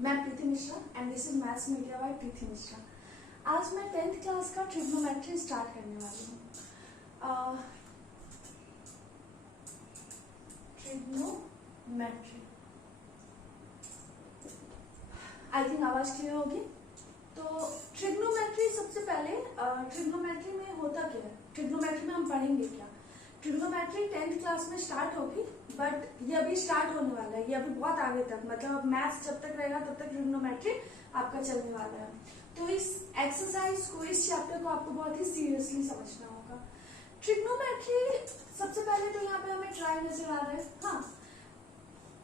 मैं Preeti Mishra and this is maths media by Preeti Mishra. आज मैं 10th क्लास का ट्रिग्नोमेट्री स्टार्ट करने वाली हूँ। ट्रिग्नोमेट्री, आई थिंक आवाज क्लियर होगी। तो ट्रिग्नोमेट्री, सबसे पहले ट्रिग्नोमेट्री में होता क्या है, ट्रिग्नोमेट्री में हम पढ़ेंगे क्या। ट्रिग्नोमेट्री 10th क्लास में स्टार्ट होगी, बट ये अभी स्टार्ट होने वाला है, ये अभी बहुत आगे तक, मतलब अब मैथ्स जब तक रहेगा तब तक ट्रिग्नोमेट्री आपका चलने वाला है। तो इस एक्सरसाइज को, इस चैप्टर को आपको बहुत ही सीरियसली समझना होगा। ट्रिग्नोमेट्री, सबसे पहले तो यहाँ पे हमें ट्राई नजर आ रहा है। हाँ,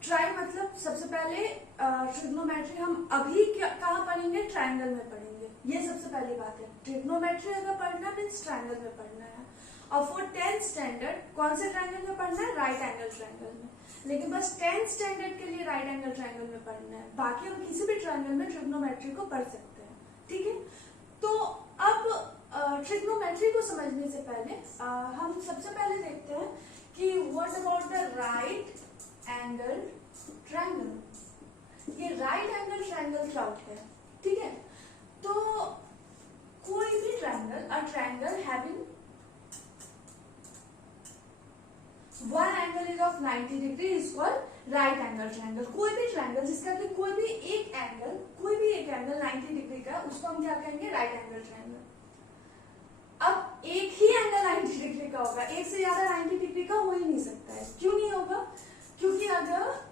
ट्राई मतलब सबसे पहले ट्रिग्नोमेट्री हम अभी कहाँ पढ़ेंगे, ट्रायंगल में पढ़ेंगे। ये सबसे पहली बात है। ट्रिग्नोमेट्री अगर पढ़ना मीन्स ट्रायंगल में पढ़ना है। और फॉर 10th स्टैंडर्ड कौन से ट्रायंगल में पढ़ना है, राइट एंगल ट्रायंगल में। लेकिन बस 10th स्टैंडर्ड के लिए राइट एंगल ट्रायंगल में पढ़ना है, बाकी हम किसी भी ट्रायंगल में ट्रिग्नोमेट्री को पढ़ सकते हैं। ठीक है, तो अब ट्रिग्नोमेट्री को समझने से पहले हम सबसे पहले देखते हैं कि what about the right angle triangle. ये राइट एंगल ट्रायंगल क्या होता है, ठीक है। तो कोई भी triangle, a triangle having one angle is of 90 degree is called right angle triangle. कोई भी ट्रायंगल जिसका कि कोई भी एक एंगल 90 डिग्री का, उसको हम क्या कहेंगे, राइट एंगल ट्रायंगल। अब एक ही एंगल 90 डिग्री का होगा, एक से ज्यादा 90 डिग्री का हो ही नहीं सकता है। क्यों नहीं होगा, क्योंकि अगर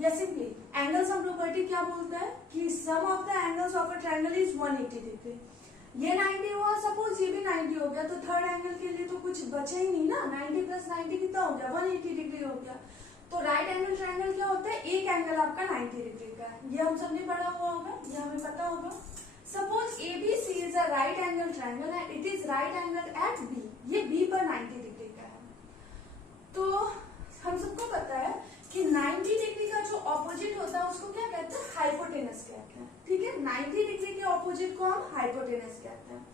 या सिंपली एंगल सम प्रॉपर्टी क्या बोलता है कि sum of the angles of a triangle is 180 degree. ये 90 हुआ, सपोज ये भी 90 हो गया, तो थर्ड एंगल के लिए तो कुछ बचा ही नहीं ना। 90 प्लस 90 कितना हो गया, 180 डिग्री हो गया। तो राइट एंगल ट्रायंगल क्या होता है, एक एंगल आपका 90 डिग्री का है। ये हम सबने पढ़ा हुआ होगा, ये हमें पता होगा। Suppose ABC is a right angle triangle and it is right angle at B। ये B पर 90 डिग्री का है। तो हम सबको पता है कि 90 डिग्री का जो ऑपोजिट होता है उसको क्या कहते हैं, हाइपोटेनस कहते हैं। ठीक है, 90 डिग्री के ऑपोजिट को हम हाइपोटेनस कहते हैं।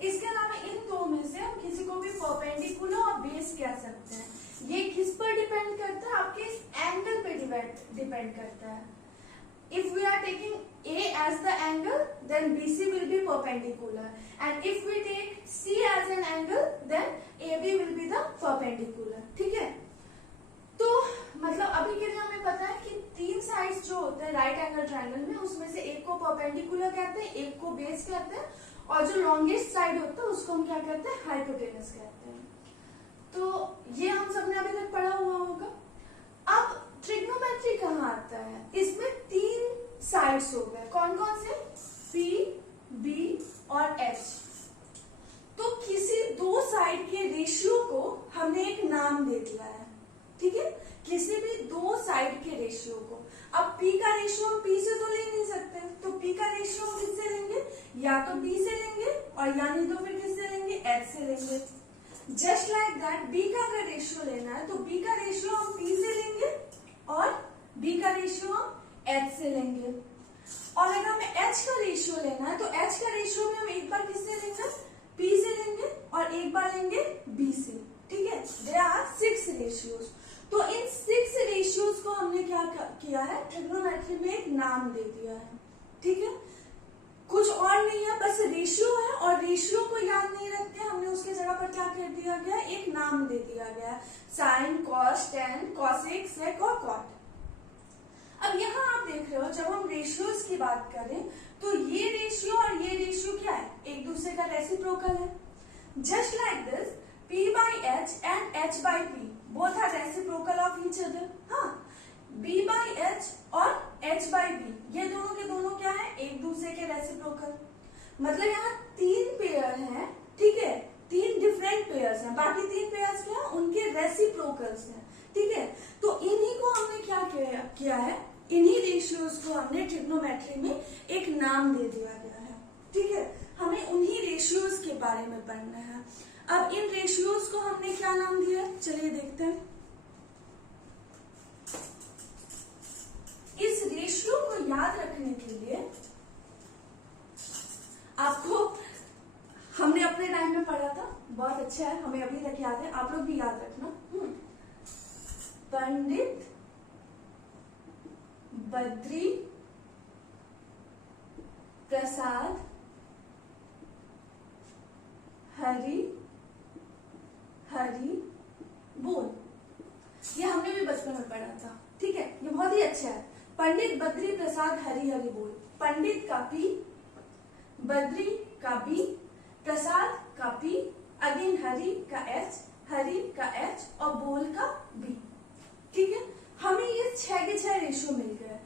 इसके अलावा इन दो में से हम किसी को भी परपेंडिकुलर और बेस कह सकते हैं। ये किस पर डिपेंड करता है, आपके इस एंगल पे डिपेंड करता है। If we are taking A as the angle, then BC will be perpendicular, and if we take C as an angle, then AB will be the perpendicular। ठीक है, तो मतलब अभी के लिए हमें पता है कि तीन साइड्स जो होते हैं राइट एंगल ट्रायंगल में, उसमें से एक को परपेंडिकुलर कहते हैं, एक को बेस कहते हैं, और जो लॉन्गेस्ट साइड होता है उसको हम क्या कहते हैं, हाइपोटेनस कहते हैं। तो ये हम सबने अभी तक पढ़ा हुआ होगा। अब ट्रिग्नोमेट्री कहाँ आता है, इसमें तीन साइड्स हो गए, कौन कौन से, P, B और H। तो किसी दो साइड के रेशियो को हमने एक नाम दे दिया है। ठीक है, किसी भी दो साइड के रेशियो को। अब P का रेशियो हम P से तो ले नहीं सकते, तो P का रेशियो हम किससे लेंगे, या तो B से लेंगे और या नहीं तो फिर किससे लेंगे, H से लेंगे। जस्ट लाइक दैट, B का अगर रेशियो लेना है तो B का रेशियो हम P से लेंगे और B का रेशियो हम H से लेंगे। और अगर हमें H का रेशियो लेना है तो H का रेशियो में हम एक बार किससे लेंगे, P से लेंगे और एक बार लेंगे B से। ठीक है, देयर आर 6 रेशियोज। तो इन 6 रेशियोज को हमने क्या किया है, ट्रिग्नोमेट्री में एक नाम दे दिया है। ठीक है, कुछ और नहीं है, बस रेशियो है, और रेशियो को याद नहीं रखते हमने उसके जगह पर क्या कर दिया गया, एक नाम दे दिया गया, साइन, कॉस, टेन, कॉसेक, सेक और कॉट। अब यहाँ आप देख रहे हो, जब हम रेशियोज की बात करें तो ये रेशियो और ये रेशियो क्या है, एक दूसरे का रेसिप्रोकल है। Just like this, P by H and H by P both are reciprocal of each other। हाँ, B by H और H by B ये दोनों के दोनों क्या है, एक दूसरे के रेसिप्रोकल। मतलब यहाँ तीन पेयर हैं, ठीक है, तीन डिफरेंट पेयर्स हैं, बाकी तीन पेयर्स क्या है, उनके रेसिप्रोकल्स हैं। ठीक है, तो इन्हीं को हमने क्या किया है, इन्हीं रेशियोज को हमने ट्रिग्नोमेट्री में एक नाम दे दिया गया है। ठीक है, हमें उन्हीं रेशियोज के बारे में पढ़ना है। अब इन रेशियोज को हमने क्या नाम दिया, चलिए देखते हैं। इस रेशियो को याद रखने के लिए आपको, हमने अपने टाइम में पढ़ा था, बहुत अच्छा है, हमें अभी तक याद है, आप लोग भी याद रखना। पंडित बद्री प्रसाद हरि हरि बोल। ये हमने भी बचपन में पढ़ा था, ठीक है, ये बहुत ही अच्छा है। पंडित बद्री प्रसाद हरि हरि बोल। पंडित का पी, बद्री का बी, प्रसाद का पी, अगेन हरि का एच, हरि का एच और बोल का बी। ठीक है, हमें ये 6 के 6 रेशियो मिल गए,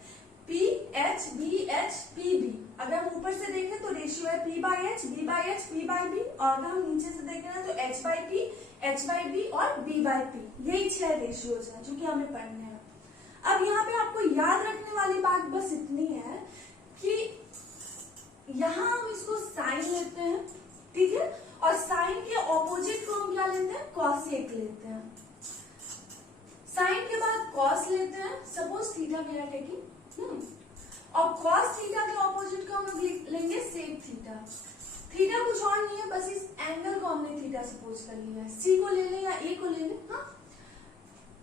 P H B H P B. अगर हम ऊपर से देखें तो रेशियो है P by H, B by H, P by B, और अगर हम नीचे से देखें ना तो H by P, H by B और बी बाई पी। यही 6 रेशियोज हैं जो कि हमें पढ़ने हैं। अब यहाँ पे आपको याद रखने वाली बात बस इतनी है कि यहाँ हम इसको साइन लेते हैं, ठीक है, और साइन के ऑपोजिट को हम क्या लेते हैं, कॉसेक लेते हैं। साइन के बाद कॉस लेते हैं, सपोज थीटा मेरा टेकिंग, और कॉस थीटा के ऑपोजिट को हम लेंगे सेक थीटा। थीटा कुछ और नहीं है, बस इस एंगल को हमने थीटा सपोज कर लिया है। सी को ले लें या ए को ले लें। हाँ,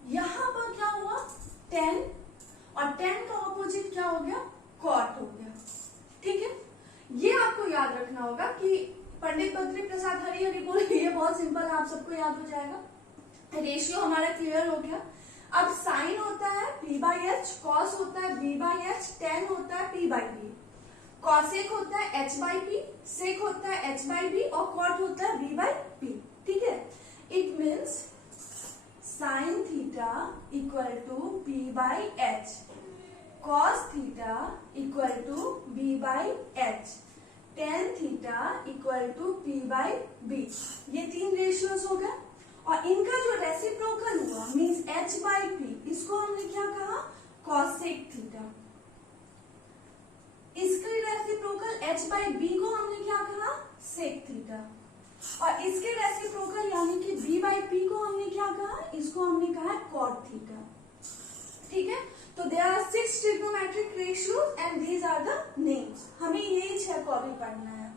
यहाँ पर क्या हुआ, tan, और tan का ऑपोजिट क्या हो गया, कॉट हो गया। ठीक है, ये आपको याद रखना होगा कि पंडित बद्री प्रसाद हरि हरि बोल। ये बहुत सिंपल है, आप सबको याद हो जाएगा। रेशियो हमारा क्लियर हो गया। अब साइन होता है p बाई एच, कॉस होता है b बाई एच, tan होता है p बाई बी, कॉसेक होता है h बाई पी, सेक होता है h बाई बी और कॉट होता है b बाई पी। ठीक है, it means sine theta equal to p by H, cos theta equal to b by H, tan theta equal to p by B. ये 3 ratios हो गए, और इनका जो रेसिप्रोकल हुआ मीन्स h बाई पी, इसको हमने क्या कहा, कॉसेक थीटा। इसके रेसिप्रोकल h बाई बी को हमने क्या कहा, सेक थीटा। और इसके रेसिप्रोकल यानी कि b बाई पी को हमने क्या कहा, इसको हमने कहा कॉट थीटा। ठीक है, तो there are 6 trigonometric ratios and these are the names. हमें यही 6 को अभी पढ़ना है।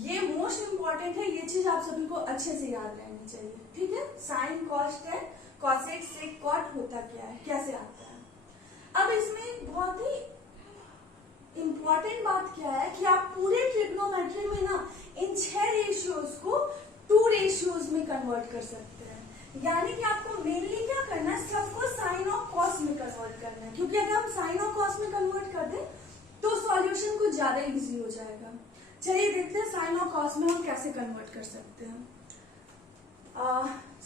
ये मोस्ट इंपॉर्टेंट है, ये चीज आप सभी को अच्छे से याद रहनी चाहिए। ठीक है, sine cos tan cosec sec cot होता क्या है, कैसे आता है। अब इसमें बहुत ही इंपॉर्टेंट बात क्या है कि आप पूरे ट्रिग्नोमेट्री में ना इन 6 रेशियोज को 2 रेशियोज में कन्वर्ट कर सकते हैं। यानी कि आपको मेनली क्या करना है, सबको साइन और कॉस में कन्वर्ट करना है, क्योंकि अगर हम साइन और कॉस में कन्वर्ट कर दें तो सॉल्यूशन कुछ ज्यादा इजी हो जाएगा। चलिए देखते हैं साइन और कॉस में हम कैसे कन्वर्ट कर सकते हैं।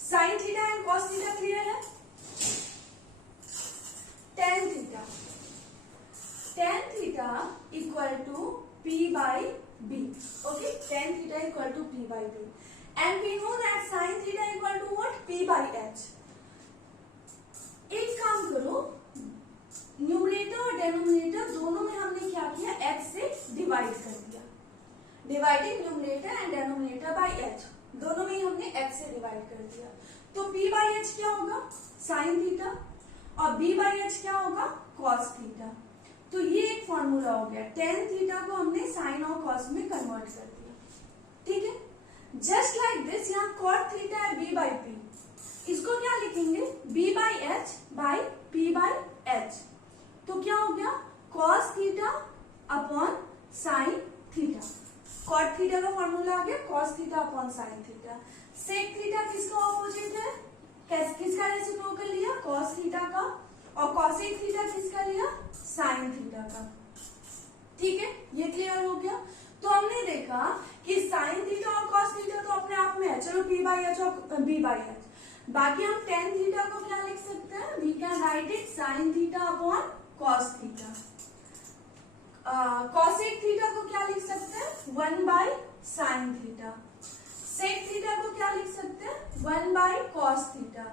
Sine theta and cos theta clear है। tan theta, tan theta equal to p by b। Okay, tan theta equal to p by b and we know that sin theta equal to what, p by h। एक काम करो, numerator और denominator दोनों में हमने क्या किया, h से डिवाइड कर दिया। Dividing numerator and denominator by h, दोनों में हमने h से डिवाइड कर दिया। तो p बाई h क्या होगा, साइन थीटा, और b बाई h क्या होगा, कॉस थीटा। तो ये एक फॉर्मूला हो गया। tan थीटा को हमने साइन और कॉस में कन्वर्ट कर दिया। ठीक है, जस्ट लाइक दिस यहाँ कॉट थीटा है b बाई p, इसको क्या लिखेंगे, b by h by p by h। तो क्या हो गया, cos theta upon sine theta. Cot theta का फॉर्मूला आ गया cos theta upon sine theta. Sec theta किसका ऑपोजिट है, किसका रेसिप्रोकल लिया, कॉस थीटा का, और कॉसेक थीटा किसका लिया, साइन थीटा का। ठीक है, ये क्लियर हो गया। तो हमने देखा कि साइन थीटा और कॉस थीटा तो अपने आप में है, चलो p बाई एच और b बाई एच। बाकी हम tan थीटा को क्या लिख सकते हैं, we can write it sine theta upon cos theta. Cosec theta को क्या लिख सकते हैं, 1 by sine theta. Sec theta को क्या लिख सकते हैं, 1 बाई कॉस थीटा।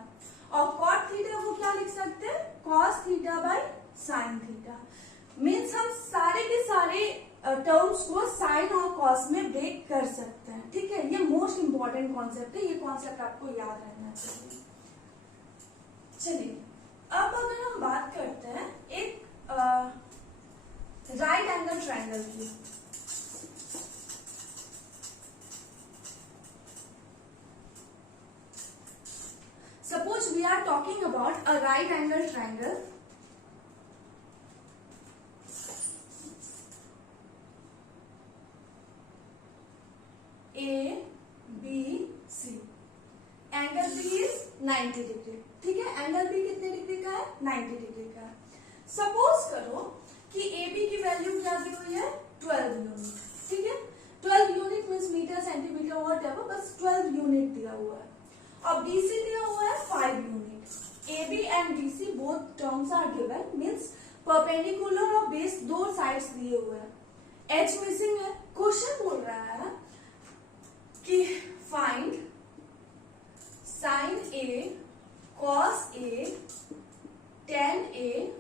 और कॉट थीटा को क्या लिख सकते हैं, cos theta by sine theta. Means हम सारे के सारे टर्म्स को साइन और कॉस में ब्रेक कर सकते हैं। ठीक है, ये मोस्ट इंपॉर्टेंट कॉन्सेप्ट है, ये कॉन्सेप्ट आपको याद रहना चाहिए। चलिए अब अगर हम बात करते हैं एक राइट एंगल ट्रायंगल की। Suppose we are talking about a right angle triangle 90 degree. ठीक है, एंगल बी कितने डिग्री का है? 90 डिग्री का है। सपोज करो कि ए बी की वैल्यू क्या दी हुई है? 12 यूनिट। ठीक है, 12 unit means metre centimetre whatever, बस 12 यूनिट दिया हुआ है। और बी सी दिया हुआ है 5 unit. A B and D C both terms are given, means perpendicular और बेस दो साइड्स दिए हुए हैं। एच मिसिंग है। क्वेश्चन बोल रहा है कि find sign A cos A tan A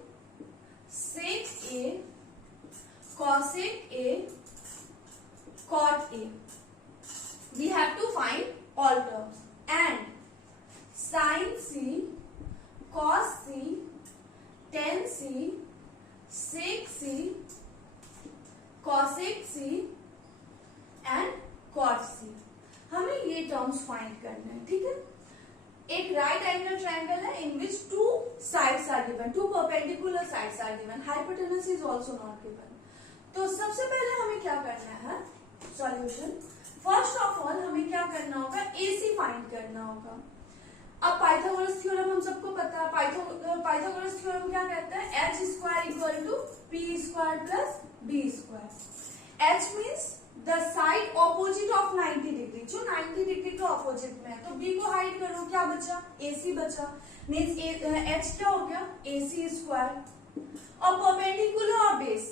sec A cosec A cot A. We have to find all terms and sin C cos C tan C sec C cosec C and cot C. हमें ये terms find करना है। ठीक है, एक right angle triangle है in which two sides are given, two perpendicular sides are given, hypotenuse is also not given. तो सबसे पहले हमें क्या करना है? सॉल्यूशन। फर्स्ट ऑफ ऑल हमें क्या करना होगा? AC फाइंड करना होगा। अब पाइथागोरस थ्योरम हम सबको पता है। पाइथागोरस थ्योरम क्या कहता है? h square equal to p square plus b square. h means the side opposite of 90 degree, जो 90 डिग्री के ऑपोजिट में है। तो b को हाइड करो, क्या बचा? AC बचा, मीन्स h क्या हो गया? AC square. और परपेंडिकुलर और बेस,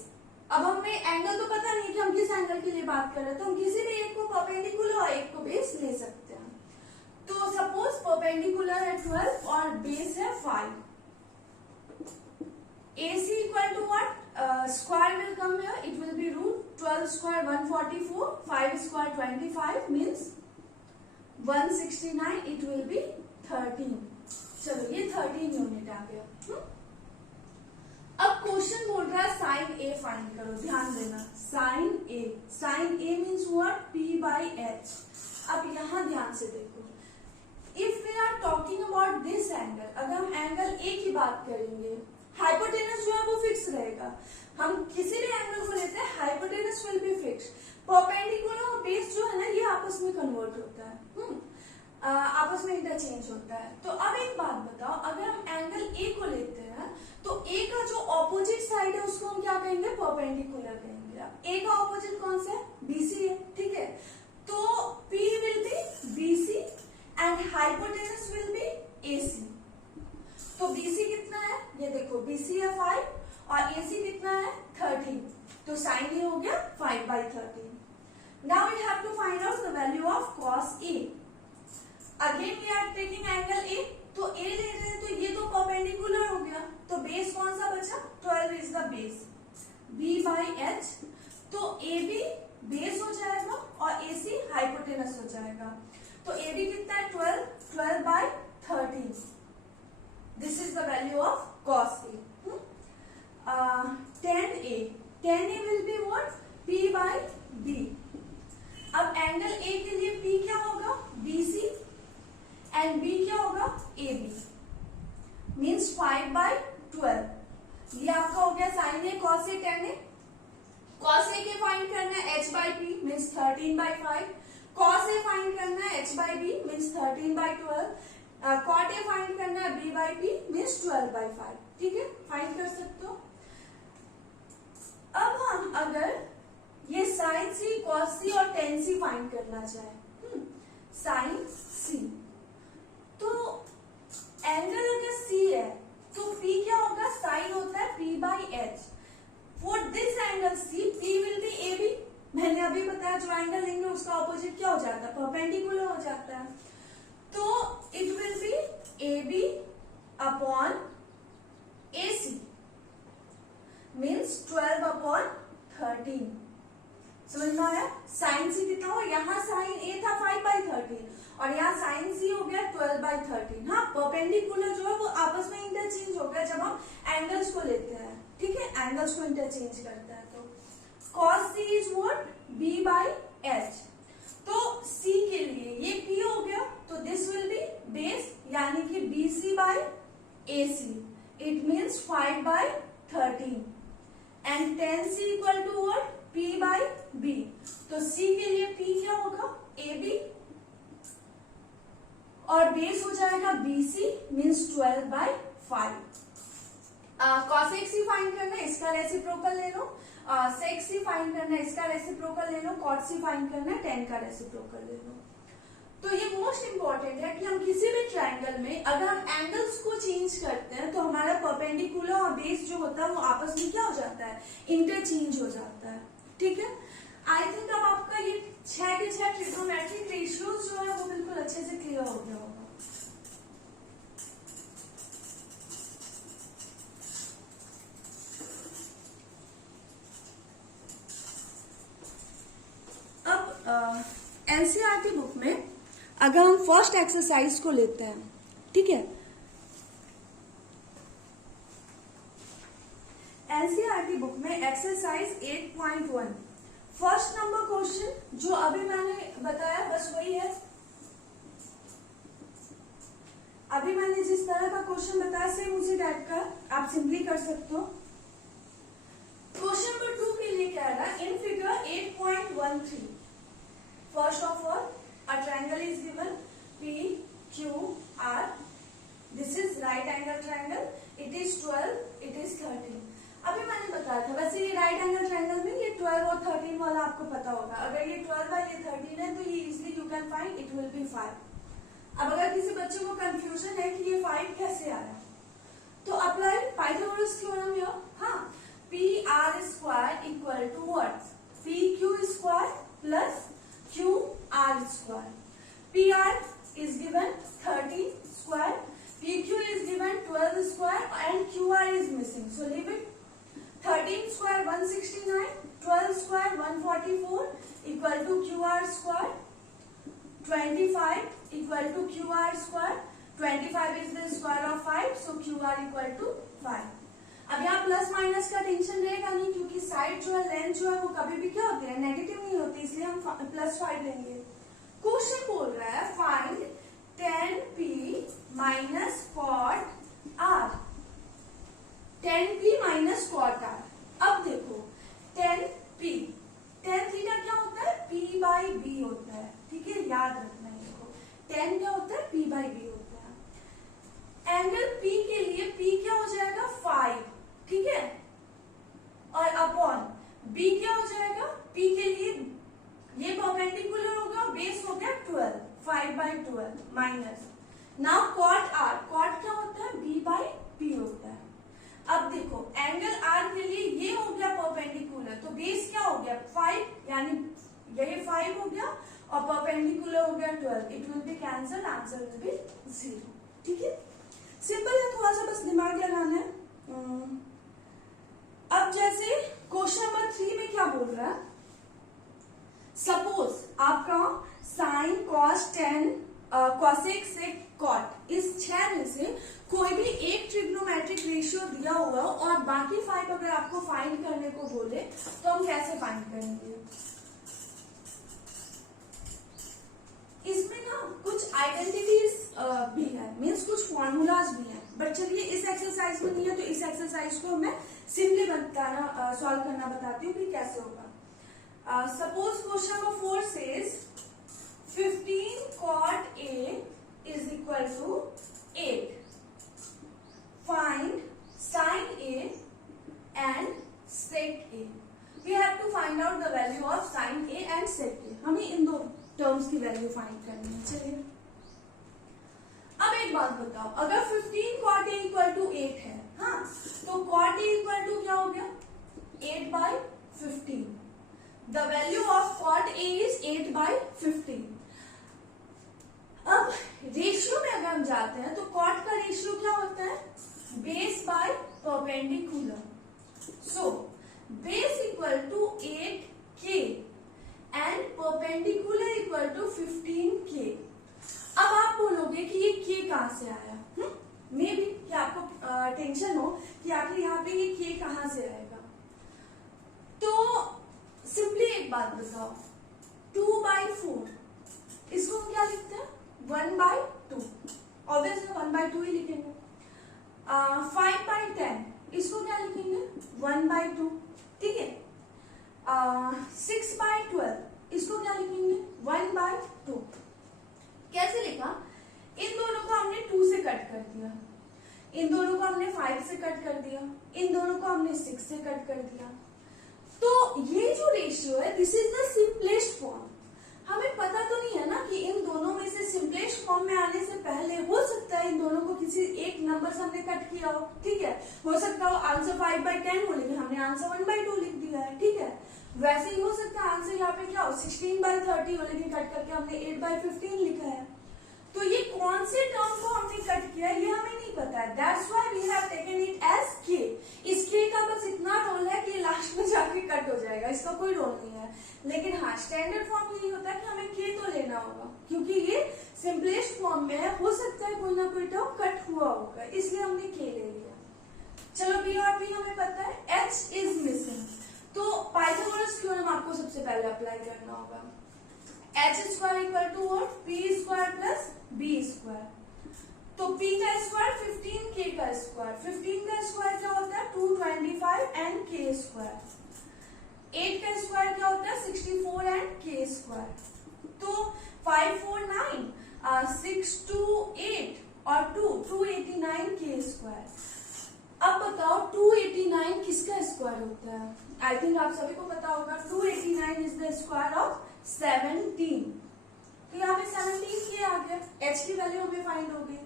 अब हमें एंगल तो पता नहीं कि हम किस एंगल के लिए बात कर रहे हैं, तो हम किसी भी एक को परपेंडिकुलर और एक को बेस ले सकते हैं। तो सपोज परपेंडिकुलर है 12 और बेस है 5। AC equal to what? Square will come here, it will be root 12 square 144, 5 square 25 means 169, it will be 13। चलो ये 13 यूनिट आ गया। अब क्वेश्चन बोल रहा है साइन ए फाइंड करो। ध्यान देना, sine A means what? P by H। अब यहां ध्यान से देखो, if we are talking about this angle, अगर हम एंगल ए की बात करेंगे, हाइपोटेनस जो है वो फिक्स रहेगा। हम किसी भी एंगल को लेते हैं, hypotenuse will be fix. Perpendicular और बेस जो है ना, ये आपस में कन्वर्ट होता है, आपस में इंटरचेंज होता है। तो अब एक बात बताओ, अगर हम एंगल ए को लेते हैं तो ए का जो ऑपोजिट साइड है उसको हम क्या कहेंगे? परपेंडिकुलर कहेंगे। अब ए का ऑपोजिट कौन सा है? बीसी है। ठीक है, तो P will be BC and hypotenuse will be AC। तो BC कितना है? ये देखो, BC है 5 और AC कितना है? 13। तो साइन ए हो गया 5/13। Now we have to find out the value of cos A। Again we are taking angle A, तो A ले रहे हैं तो ये तो परपेंडिकुलर हो गया, तो बेस कौन सा बचा? 12 is the base, B by H। तो AB बेस हो जाएगा और AC हाइपोटेनस हो जाएगा। तो AB कितना है? 12/13। This is the value of cos A. tan A will be what? P by B। अब एंगल A के लिए P क्या होगा? BC एंड B क्या होगा? AB means 5/12। ये आपका हो गया sine A cos A tan A। Cos A के फाइंड करना है h by P means 13/5। Cos A find करना है h by B means 13/12। Cot A find करना है B by P मीन्स 12/5। ठीक है, फाइंड कर सकते हो। अब हम अगर ये साइन C, कॉस C और tan C फाइंड करना चाहे, साइन C, तो एंगल अगर C है तो P क्या होगा? साइन होता है P by H। For this angle C, P will be AB। मैंने अभी बताया जो एंगल लेंगे उसका ऑपोजिट क्या हो जाता है? परपेंडिकुलर हो जाता है। तो it will B AB upon AC means 12/13। समझ में आया? साइन C कितना हो? यहाँ साइन A था 5/13 और यहाँ साइन C हो गया 12/13। हाँ, परपेंडिकुलर जो है वो आपस में इंटरचेंज हो गया जब हम एंगल्स को लेते हैं। ठीक है, एंगल्स को इंटरचेंज करता है। तो cos C is what? B by H। तो C के लिए ये P हो गया, तो दिस विल बी बेस यानी कि BC by AC। It means 5/13 and tan C equal to what? P by B। तो C के लिए P क्या होगा? AB और बेस हो जाएगा BC means 12/5। cosec C find करना है, इसका रेसिप्रोकल ले लो। sec C फाइंड करना है, इसका रेसिप्रोकल ले लो। cot C फाइंड करना है, tan का रेसिप्रोकल ले लो। तो ये मोस्ट इंपॉर्टेंट है कि हम किसी भी ट्रायंगल में अगर हम एंगल्स को चेंज करते हैं तो हमारा परपेंडिकुलर और बेस जो होता है वो आपस में क्या हो जाता है, इंटरचेंज हो जाता है। ठीक है, आई थिंक अब आपका ये 6 के 6 ट्रिग्नोमेट्रिक रेशियोज जो है वो बिल्कुल अच्छे से क्लियर हो गया होगा। अब एनसीईआरटी बुक में अगर हम फर्स्ट एक्सरसाइज को लेते हैं, ठीक है, एनसीईआरटी बुक में एक्सरसाइज 8.1 फर्स्ट नंबर क्वेश्चन जो अभी मैंने बताया बस वही है। अभी मैंने जिस तरह का क्वेश्चन बताया सेम उसी टाइप का आप सिंपली कर सकते हो। क्वेश्चन नंबर 2 के लिए क्या है, in figure 8.13 first of all a triangle is given PQR. This is right angle triangle. It is 12, it is 13. अभी मैंने बताया था, वैसे ये राइट एंगल ट्रायंगल में ये 12 और 13 वाला आपको पता होगा। अगर ये 12 है ये 13 है तो ये easily you can find it will B 5। अब अगर किसी बच्चे को कंफ्यूजन है कि ये 5 कैसे आया तो अप्लाई पाइथागोरस थ्योरम हियर। हाँ, PR square equal to what, PQ square plus QR square. PR is given 13 square, PQ is given 12 square and QR is missing. So leave it. 13 square 169, 12 square 144 equal to QR square. 25 equal to QR square. 25 is the square of 5, so QR equal to 5. अब यहाँ plus minus का tension रहेगा नहीं क्योंकि side जो है length जो है वो कभी भी क्या होती है, नेगेटिव नहीं होती, इसलिए हम +5 लेंगे। क्वेश्चन बोल रहा है find tan P minus cot R, tan P minus cot R। अब देखो tan P, tan थीटा क्या होता है, P/B होता है। ठीक है, याद रखना है। देखो tan क्या होता है, P/B होता है। एंगल P के लिए P क्या हो जाएगा 5, ठीक है, और अपॉन B क्या हो जाएगा, P के लिए ये परपेंडिकुलर होगा, बेस हो गया 12, 5/12 minus. Now cot R, cot क्या होता है, B/P होता है। अब देखो एंगल R के लिए ये हो गया परपेंडिकुलर, तो बेस क्या हो गया 5, यानी ये 5 हो गया और परपेंडिकुलर हो गया 12। It will B cancel, answer will be 0। ठीक है, सिंपल है, थोड़ा सा बस दिमाग लगाना है। अब जैसे क्वेश्चन नंबर 3 में क्या बोल रहा है, सपोज आपका sine cos tan cosec sec cot, इस 6 में से कोई भी एक ट्रिग्नोमेट्रिक रेशियो दिया हुआ हो और बाकी 5 अगर आपको फाइंड करने को बोले तो हम कैसे फाइंड करेंगे। इसमें ना कुछ आइडेंटिटीज भी है, मीन्स कुछ फॉर्मूलाज भी हैं, बट चलिए इस एक्सरसाइज में नहीं है तो इस एक्सरसाइज को मैं सिंपली बताना सॉल्व करना बताती हूँ कि कैसे होगा। Suppose question number 4 says 15 cot A is equal to 8. Find sin A and sec A. We have to find out the value of sin A and sec A. हमें इन दो टर्म्स की वैल्यू फाइंड करनी है। चलिए अब एक बात बताओ, अगर 15 cot A इक्वल टू 8 है, हाँ, तो cot A इक्वल टू क्या हो गया 8/15। The value of cot A is 8/15। अब रेशियो में अगर हम जाते हैं तो cot का रेशियो क्या होता है, base by perpendicular. So base equal to 8k and perpendicular equal to 15k। अब आप बोलोगे कि ये k कहां से आया, मे बी कि आपको टेंशन हो कि आखिर यहाँ पे ये k कहां से आएगा। तो सिंपली एक बात बताओ, 2/4 इसको हम क्या लिखते हैं 1/2, ऑब्वियसली 1/2 ही लिखेंगे। 5/10 इसको क्या लिखेंगे 1/2, ठीक है। 6/12 इसको क्या लिखेंगे 1/2। कैसे लिखा, इन दोनों को हमने 2 से कट कर दिया, इन दोनों को हमने 5 से कट कर दिया, इन दोनों को हमने 6 से कट कर दिया। तो ये जो रेशियो है this is the simplest form. हमें पता तो नहीं है ना कि इन दोनों में से सिंपलेस्ट फॉर्म में आने से पहले हो सकता है इन दोनों को किसी एक नंबर से हमने कट किया हो, ठीक है। हो सकता हो आंसर 5/10 हो, लेकिन हमने आंसर 1/2 लिख दिया है, ठीक है। वैसे ही हो सकता है आंसर यहाँ पे क्या हो 16/30 हो, लेकिन कट करके हमने 8/15 लिखा है। तो ये कौन से टर्म को हमने कट किया ये हमें नहीं पता है, that's why we have taken it as K. इस के का बस इतना रोल है कि लास्ट में जाके कट हो जाएगा, इसका कोई रोल नहीं है। लेकिन हाँ स्टैंडर्ड फॉर्म यही होता है कि हमें के तो लेना होगा, क्योंकि ये सिंपलेस्ट फॉर्म में है, हो सकता है कोई ना कोई टर्म कट हुआ होगा, इसलिए हमने के ले लिया। चलो बी और पी हमें पता है, एच इज मिसिंग, तो पाइथागोरस थ्योरम आपको सबसे पहले अप्लाई करना होगा। H square equal to what, P square plus B square. तो p का स्क्वायर 15 k का स्क्वायर, 15 का स्क्वायर क्या होता है 225 एंड k स्क्वायर, 8 का स्क्वायर क्या होता है 64 एंड k स्क्वायर। तो 5 4 9 6 2 8 और 2 289 k स्क्वायर। अब बताओ 289 किसका स्क्वायर होता है? आई थिंक आप सभी को पता होगा 289 इज द स्क्वायर ऑफ 17। तो यहाँ पे 17 के आ गया, h की वैल्यू हमें फाइंड होगी।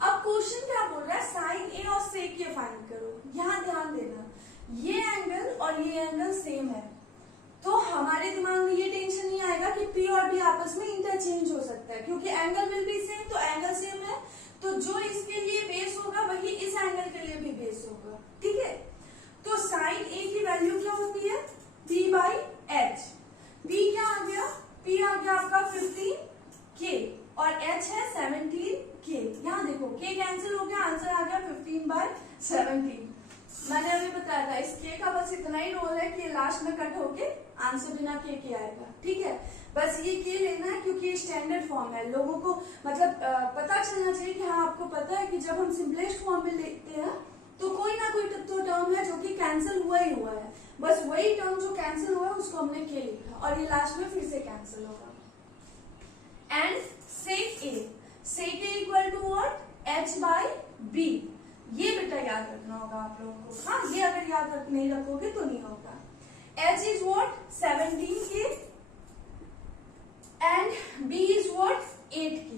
अब क्वेश्चन क्या बोल रहा है साइन ए और सेक ए फाइंड करो। यहाँ ध्यान देना ये एंगल और ये एंगल सेम है, तो हमारे दिमाग में ये टेंशन नहीं आएगा कि पी और बी आपस में इंटरचेंज हो सकता है, क्योंकि एंगल विल बी सेम, तो एंगल सेम है, तो जो इसके लिए बेस होगा वही इस एंगल के लिए भी बेस होगा, ठीक है। तो साइन ए की वैल्यू क्या होती है p/h। p क्या आ गया, p आ गया आपका 15k और h है 17k। यहाँ देखो k कैंसिल हो गया, आंसर आ गया 15/17। मैंने अभी बताया था इस k का बस इतना ही रोल है कि लास्ट में कट होके आंसर बिना k के आएगा, ठीक है। बस ये k लेना है क्योंकि ये स्टैंडर्ड फॉर्म है, लोगों को मतलब पता चलना चाहिए कि हाँ आपको पता है कि जब हम सिंपलेस्ट फॉर्म में लेते हैं तो कोई ना कोई तो टर्म है जो कि कैंसिल हुआ ही हुआ है, बस वही टर्म जो कैंसिल हुआ है उसको हमने k लिखा और ये लास्ट में फिर से कैंसिल होगा। And sec A equal to what h/b। ये बेटा याद रखना होगा आप लोगों को, हाँ ये अगर याद नहीं रखोगे तो नहीं होगा। h is what 17k and b is what 8k,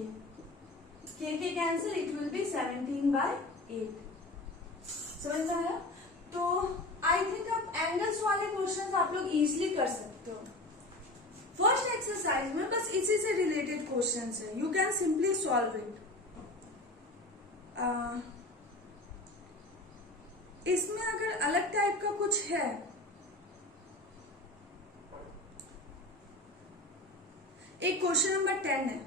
k cancel, it will B 17/8। समझ में आया? तो आई थिंक अब एंगल्स वाले क्वेश्चंस आप लोग इजीली कर सकते हो। फर्स्ट एक्सरसाइज में बस इसी से रिलेटेड क्वेश्चंस है, you can simply solve it. इसमें अगर अलग टाइप का कुछ है एक क्वेश्चन नंबर 10 है।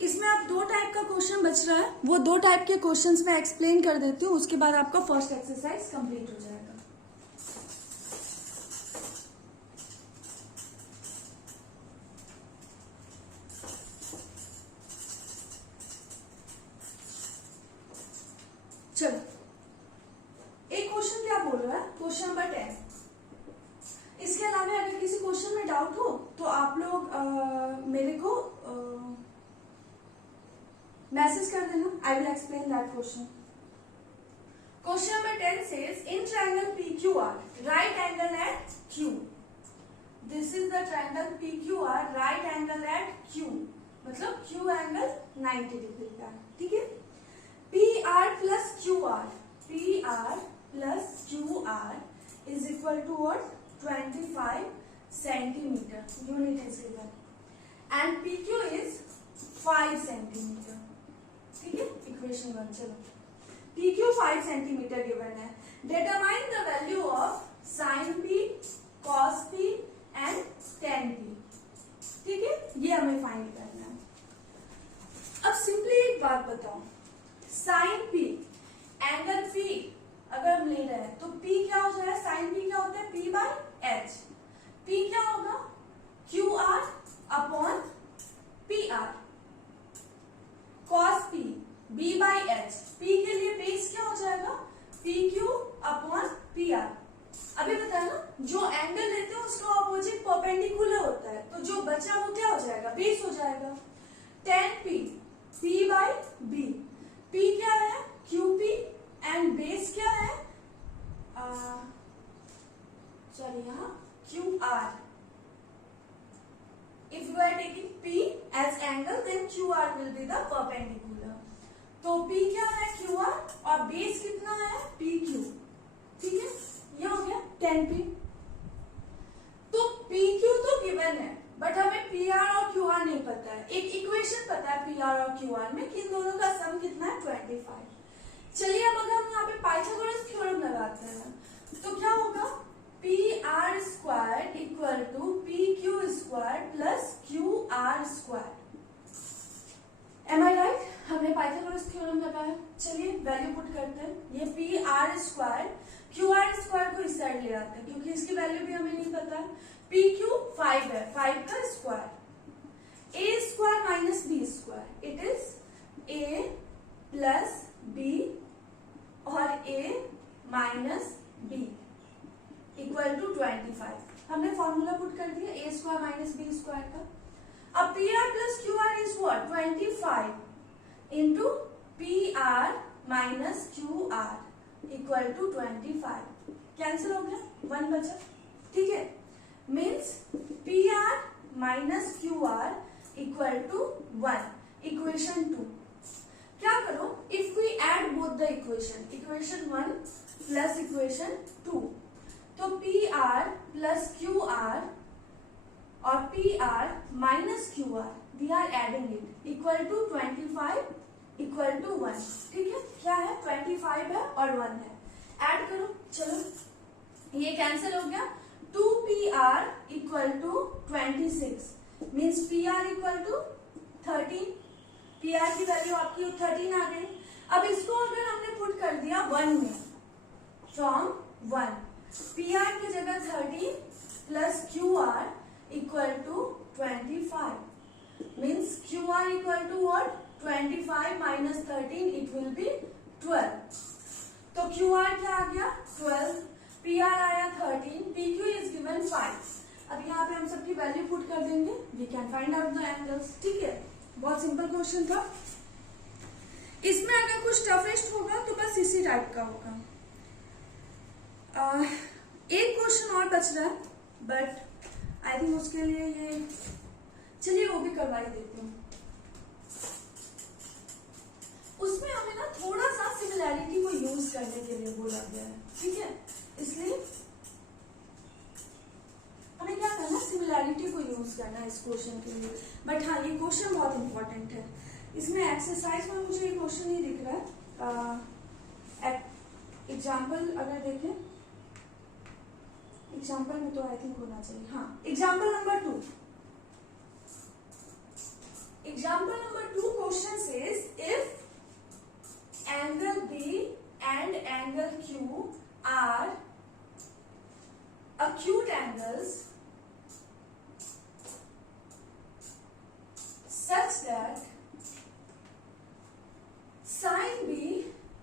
इसमें आप 2 टाइप का क्वेश्चन बच रहा है, वो 2 टाइप के क्वेश्चंस मैं एक्सप्लेन कर देती हूँ, उसके बाद आपका फर्स्ट एक्सरसाइज कंप्लीट हो जाएगा। चलो एक क्वेश्चन क्या बोल रहा है, क्वेश्चन नंबर 10। इसके अलावा अगर किसी क्वेश्चन में डाउट हो तो आप लोग मेरे को मैसेज कर देना, I will explain that question. Question number 10 says in triangle PQR right angle at Q, this is the triangle PQR right angle at Q, मतलब Q एंगल 90 डिग्री का, ठीक है। PR plus QR, PR plus QR is equal to what 25 centimeter, unit is given, and PQ is 5 centimeter, ठीक है। Equation 1 चलो, PQ 5 centimeter given है, determine the value of sin P, cos P and tan P, ठीक है, ये हमें find करना है। अब सिंपली एक बात बताओ, साइन P एंगल P अगर हम ले रहे हैं तो P क्या हो जाएगा, साइन P क्या होता है P/h, P क्या होगा QR upon PR, cos P B/h, P के लिए बेस क्या हो जाएगा PQ अपॉन PR। अभी बताया ना जो एंगल लेते हैं उसका ऑपोजिट परपेंडिकुलर होता है, तो जो बचा वो क्या हो जाएगा बेस बी। पी क्या है? क्यू पी एंड बेस क्या है? सॉरी यहाँ Q R. If you are taking P as angle, then QR will be the perpendicular. तो P क्या है? QR और बेस कितना है? PQ। ठीक है, ये हो गया 10P। तो PQ तो गिवन है, बट हमें PR और QR नहीं पता है। एक इक्वेशन पता है PR और QR में कि इन दोनों का सम कितना है? 25। चलिए अब अगर हम यहाँ पे पाइथागोरस थ्योरम लगाते हैं तो क्या होगा? PR square equal to PQ square plus QR square. Am I right? हमें पाइथागोरस थ्योरम पता है। चलिए वैल्यू पुट करते हैं। ये PR स्क्वायर QR स्क्वायर को इस साइड ले आते हैं क्योंकि इसकी वैल्यू भी हमें नहीं पता है। PQ 5 है, 5 का square. A square minus B square, it is A plus B और A minus B equal to 25। हमने फॉर्मूला पुट कर दिया A square minus B square का। अब PR plus QR is what? 25 into PR minus QR equal to 25। Cancel हो गया, 1 बचा। ठीक है, means PR minus QR equal to 1। Equation 2 क्या करो? If we add both the equation, equation 1 plus equation 2, तो PR प्लस QR और PR minus QR, we are adding it, equal to 25 equal to 1। ठीक है, क्या है? 25 है और 1 है। ऐड करो, चलो ये कैंसिल हो गया। 2PR equal to 26 means PR equal to 13। PR की वैल्यू आपकी 13 आ गई। अब इसको अगर हमने पुट कर दिया 1 में, फ्रॉम 1, PR की जगह 13 plus QR equal to 25 means QR equal to what? 25 minus 13, it will be 12। तो QR क्या आ गया? 12, PR आया 13, PQ इज गिवन 5। अब यहाँ पे हम सबकी वैल्यू पुट कर देंगे, we can find out the angles. ठीक है, बहुत सिंपल क्वेश्चन था। इसमें अगर कुछ टफेस्ट होगा तो बस इसी टाइप का होगा। एक क्वेश्चन और बच रहा है, बट आई थिंक उसके लिए ये, चलिए वो भी करवा ही देती हूँ। उसमें हमें ना थोड़ा सा सिमिलैरिटी को यूज करने के लिए बोला गया है। ठीक है, इसलिए हमें क्या करना है? सिमिलैरिटी को यूज करना है इस क्वेश्चन के लिए। बट हाँ, ये क्वेश्चन बहुत इंपॉर्टेंट है। इसमें एक्सरसाइज में मुझे ये क्वेश्चन नहीं दिख रहा है। एग्जाम्पल अगर देखें, एग्जाम्पल में तो आई थिंक होना चाहिए। हाँ, example number 2। Example number 2 question says if angle B and angle Q are acute angles such that sin B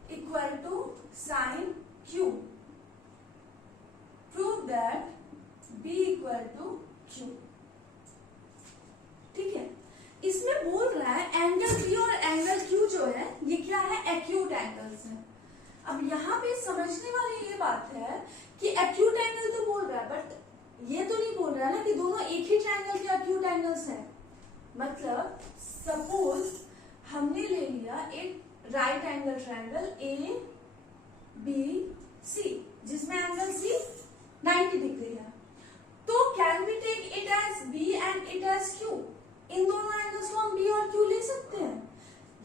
equal to sin Q, prove that B equal to Q। ठीक है, इसमें बोल रहा है angle B और angle Q जो है ये क्या है? एक्यूट एंगल्स है। अब यहाँ पे समझने वाली ये बात है कि एक्यूट एंगल तो बोल रहा है, बट ये तो नहीं बोल रहा है ना कि दोनों एक ही ट्रायंगल के एक्यूट एंगल्स हैं। मतलब सपोज हमने ले लिया एक राइट एंगल ट्रायंगल ABC जिसमें एंगल C 90 डिग्री है, तो can we take it as B and it as Q? इन दोनों एंगल्स को हम B और Q ले सकते हैं।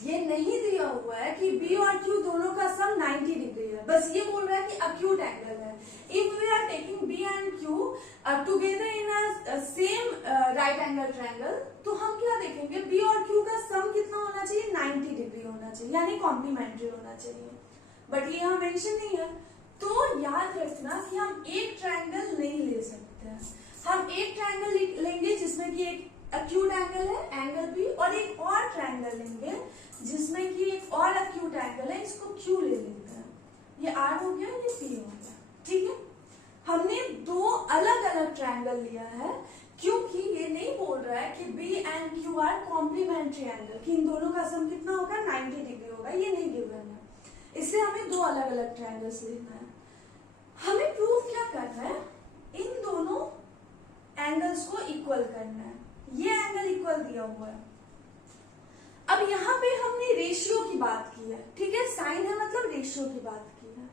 ये नहीं दिया हुआ है कि B और Q दोनों का सम 90 डिग्री है, बस ये बोल रहा है कि अक्यूट एंगल है। If we are taking B and Q together in a same right angle triangle, तो हम क्या देखेंगे? B और Q का सम कितना होना चाहिए? 90 डिग्री होना चाहिए, यानी कॉम्प्लीमेंट्री होना चाहिए। बट ये यहाँ मेंशन नहीं है, तो याद रखना कि हम एक ट्रायंगल नहीं ले सकते हैं। हम एक ट्रायंगल लेंगे जिसमें कि एक एक्यूट एंगल है एंगल B, और एक और ट्रायंगल लेंगे जिसमें कि एक और एक्यूट एंगल है, इसको Q ले लेते हैं। ये R हो गया, ये P हो गया। ठीक है, हमने दो अलग अलग ट्रायंगल लिया है क्योंकि ये नहीं बोल रहा है कि B and Q are complementary angle, कि इन दोनों का सम कितना होगा 90 डिग्री होगा, ये नहीं गिवन है। इसलिए हमें दो अलग अलग ट्रायंगल्स लिखना है। हमें प्रूफ क्या करना है, इन दोनों एंगल्स को इक्वल करना है। ये एंगल इक्वल दिया हुआ है। अब यहाँ पे हमने रेशियो की बात की है, ठीक है, साइन है मतलब रेशियो की बात की है।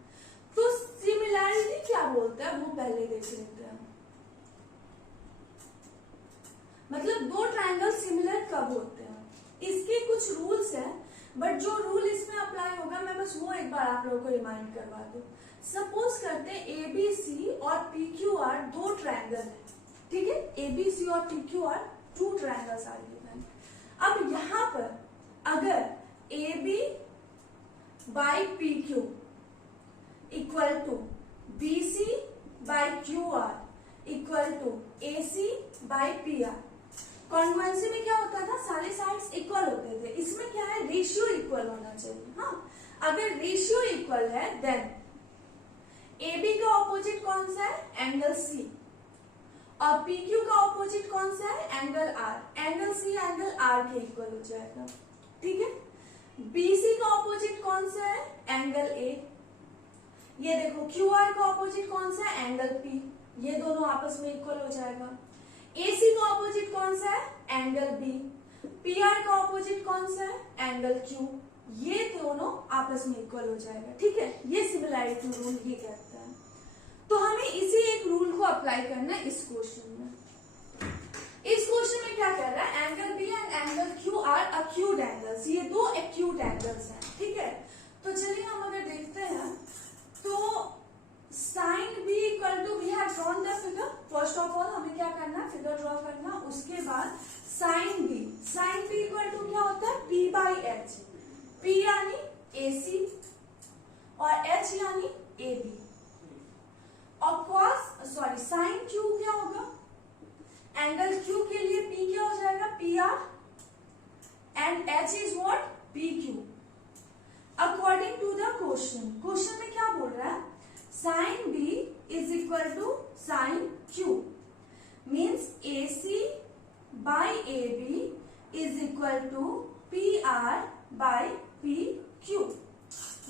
तो सिमिलैरिटी क्या बोलता है वो पहले देख लेते हैं। मतलब दो ट्रायंगल सिमिलर कब होते हैं, इसके कुछ रूल्स हैं, बट जो रूल इसमें अप्लाई होगा मैं बस वो एक बार आप लोगों को रिमाइंड करवा दूं। सपोज करते हैं एबीसी और पीक्यूआर दो ट्रायंगल है, ठीक है, एबीसी और PQR two triangles are given. अब यहां पर अगर AB by PQ equal to BC by QR equal to AC by PR, कॉन्वेंसी में क्या होता था, सारे साइड्स इक्वल होते थे। इसमें क्या है, रेशियो इक्वल होना चाहिए। हाँ, अगर रेशियो इक्वल है देन AB का ऑपोजिट कौन सा है, एंगल C, और PQ का ऑपोजिट कौन सा है, angle R। Angle C angle R के इक्वल हो जाएगा, ठीक है। BC का ऑपोजिट कौन सा है, एंगल A। ये देखो QR का ऑपोजिट कौन सा है, एंगल P, ये दोनों आपस में इक्वल हो जाएगा। AC का ऑपोजिट कौन सा है, एंगल B। PR का ऑपोजिट कौन सा है, एंगल Q, ये दोनों आपस में इक्वल हो जाएगा, ठीक है। ये सिमिलैरिटी रूल ये कहता है। तो हमें इसी एक रूल को अप्लाई करना है इस क्वेश्चन में। इस क्वेश्चन में क्या कर रहा है, angle B and angle Q are acute angles, ये दो एक्यूट एंगल्स हैं, ठीक है। तो चलिए हम अगर देखते हैं तो sine B equal to, we have drawn the figure. First of all हमें क्या करना है, फिगर ड्रॉ करना। उसके बाद साइन बी इक्वल टू क्या होता है, पी बाई एच। पी यानी AC और एच यानी AB। और कॉस साइन क्यू क्या होगा, एंगल क्यू के लिए P क्या हो जाएगा, PR, and H is what, PQ। According to the question में क्या बोल रहा है, sine B is equal to sine Q, means AC by AB is equal to PR by PQ।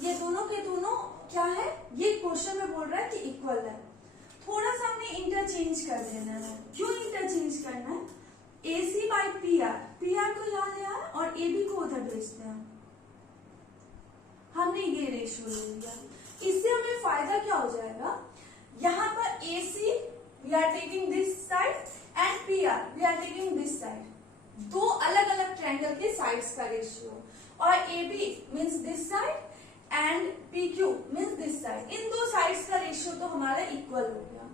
ये दोनों के दोनों क्या है, ये क्वेश्चन में बोल रहा है कि इक्वल है। थोड़ा सा हमने इंटरचेंज कर देना है। क्यों इंटरचेंज करना है, AC बाई PR को यहाँ ले आया और AB को उधर भेजते हैं। हमने ये रेशियो ले लिया, इससे हमें फायदा क्या हो जाएगा, यहाँ पर AC we are taking this side and PR we are taking this side, दो अलग अलग ट्रायंगल के साइड्स का रेशियो। और AB means this side and PQ means this side, इन दो साइड्स का रेशियो तो हमारा इक्वल हो गया।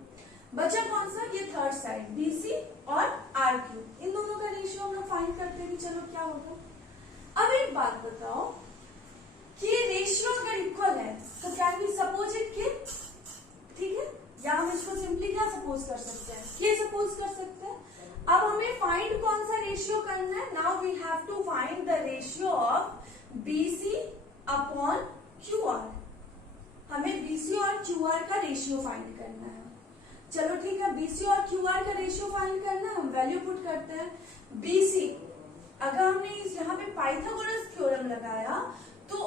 बचा कौन सा, ये थर्ड साइड BC और RQ, इन दोनों का रेशियो हम लोग फाइंड करते हैं। चलो क्या होगा। अब एक बात बताओ कि ये रेशियो अगर इक्वल है तो कैन वी सपोज इट कि, ठीक है, या हम इसको सिंपली क्या सपोज कर सकते हैं, ये सपोज कर सकते हैं। अब हमें फाइंड कौन सा रेशियो करना है, now we have to find the ratio of BC upon QR। हमें BC और QR का रेशियो फाइंड करना है। चलो ठीक है, BC और QR का रेशियो फाइंड करना है, हम वैल्यू पुट करते हैं। BC अगर हमने इस यहाँ पे पाइथागोरस थ्योरम लगाया तो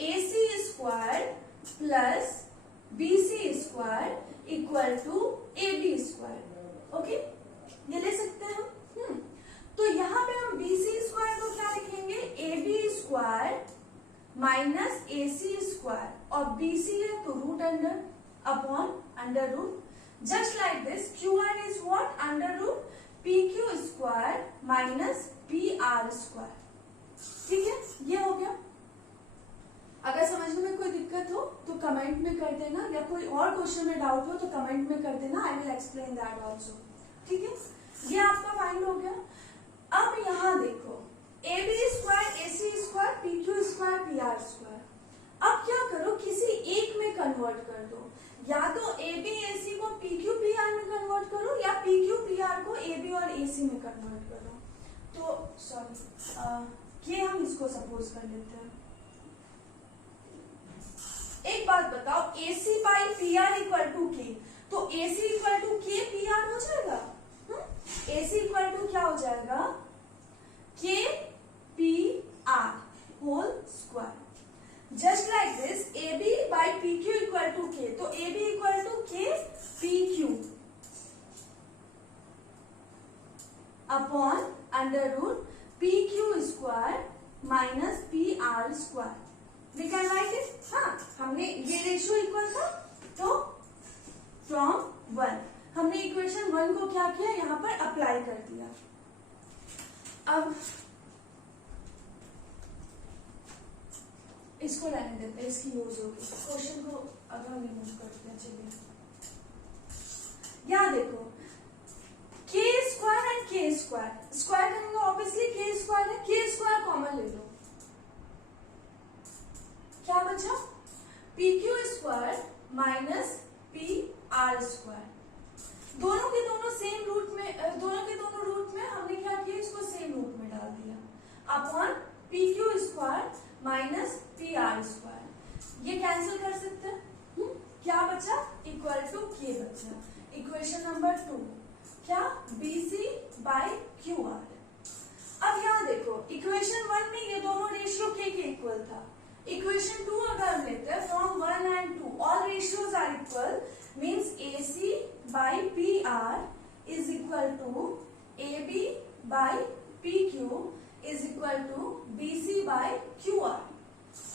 AC square plus BC square equal to AB square, okay, ये ले सकते हैं हम। तो यहाँ पे हम BC स्क्वायर को क्या लिखेंगे, AB square minus AC square, और BC है तो root under upon under root, just like this. QR is what, under root PQ square minus PR square, ठीक है, ये हो गया। अगर समझने में कोई दिक्कत हो तो कमेंट में कर देना, या कोई और क्वेश्चन में डाउट हो तो कमेंट में कर देना, I will explain that also, ठीक है। ये आपका फाइंड हो गया। अब यहाँ देखो, AB square AC square PQ square PR square, अब क्या करो, किसी एक में कन्वर्ट कर दो, या तो AB AC को PQ PR में कन्वर्ट करो, या PQ PR को AB और AC में कन्वर्ट करो। तो सॉरी, ये हम इसको सपोज कर लेते हैं। एक बात बताओ, AC by PR equal to K, तो AC equal to K PR हो जाएगा। AC इक्वल टू क्या हो जाएगा, K P R whole square. Just like this AB by P Q equal to K, तो AB equal to K P Q upon under root P Q square minus P R square. We can write it. हाँ, हमने ये ratio equal था, तो from 1 हमने equation 1 को क्या किया, यहाँ पर अप्लाई कर दिया। अब इसको रहने देते हैं, इसकी यूज होगी। क्वेश्चन को अगर हम रिमूव करते हैं, चलिए यहाँ देखो के स्क्वायर एंड के स्क्वायर, स्क्वायर करेंगे ऑब्वियसली के स्क्वायर है, के स्क्वायर कॉमन ले लो, क्या बचा, P Q square minus P R square. दोनों के दोनों सेम रूट में, दोनों के दोनों रूट में हमने क्या किया, इसको सेम रूट में डाल दिया upon P Q square minus P R square. ये कैंसिल कर सकते हैं, क्या बचा, इक्वल टू के बचा। इक्वेशन नंबर 2 क्या, BC बाई क्यू आर। अब यहाँ देखो इक्वेशन 1 में ये दोनों रेशियो के इक्वल था। इक्वेशन 2 अगर हम लेते हैं, from 1 and 2 all ratios are equal, means AC by PR is equal to AB by PQ is equal to BC by QR.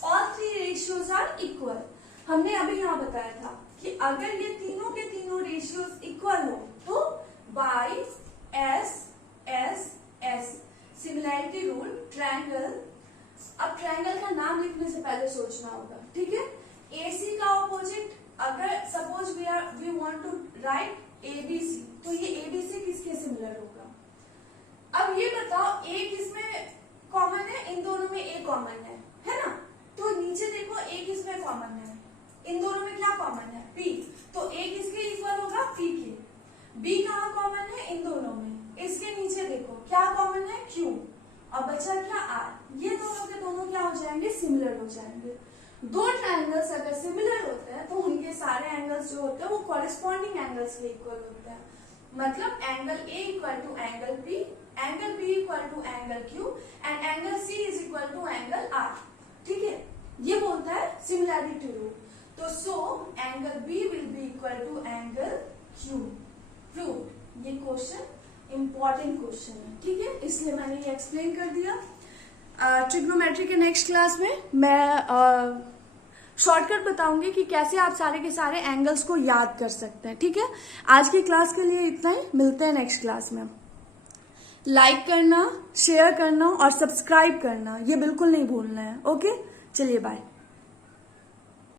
All three ratios are equal. हमने अभी यहाँ बताया था कि अगर ये तीनों के तीनों रेशियोज इक्वल हो तो by S similarity rule triangle. अब ट्रायंगल का नाम लिखने से पहले सोचना होगा, ठीक है। AC का ऑपोजिट, अगर suppose we want to write ABC, तो ये ABC किसके सिमिलर होगा। अब ये बताओ A किसमें कॉमन है, इन दोनों में A कॉमन है ना, तो नीचे देखो A किसमें कॉमन है, इन दोनों में क्या कॉमन है, P, तो A किसके इक्वल होगा, P के। B कहाँ कॉमन है, इन दोनों में, इसके नीचे देखो क्या कॉमन है, Q, और बचा क्या, R। ये दोनों के दोनों क्या हो जाएंगे, सिमिलर हो जाएंगे। दो ट्रायंगल्स अगर सिमिलर होते हैं तो उनके सारे एंगल्स जो होते हैं वो कॉरेस्पॉन्डिंग एंगल्स के इक्वल होते हैं। मतलब angle A equal to angle P, angle B equal to angle Q and angle C is equal to angle R। ठीक है, ये बोलता है सिमिलैरिटी रूल। तो so angle B will be equal to angle Q। Prove. ये question important question है, ठीक है, इसलिए मैंने ये एक्सप्लेन कर दिया। ट्रिग्नोमेट्री के नेक्स्ट क्लास में मैं शॉर्टकट बताऊंगी कि कैसे आप सारे के सारे एंगल्स को याद कर सकते हैं, ठीक है। आज की क्लास के लिए इतना ही, मिलते हैं नेक्स्ट क्लास में। लाइक करना, शेयर करना और सब्सक्राइब करना ये बिल्कुल नहीं भूलना है। ओके, चलिए बाय।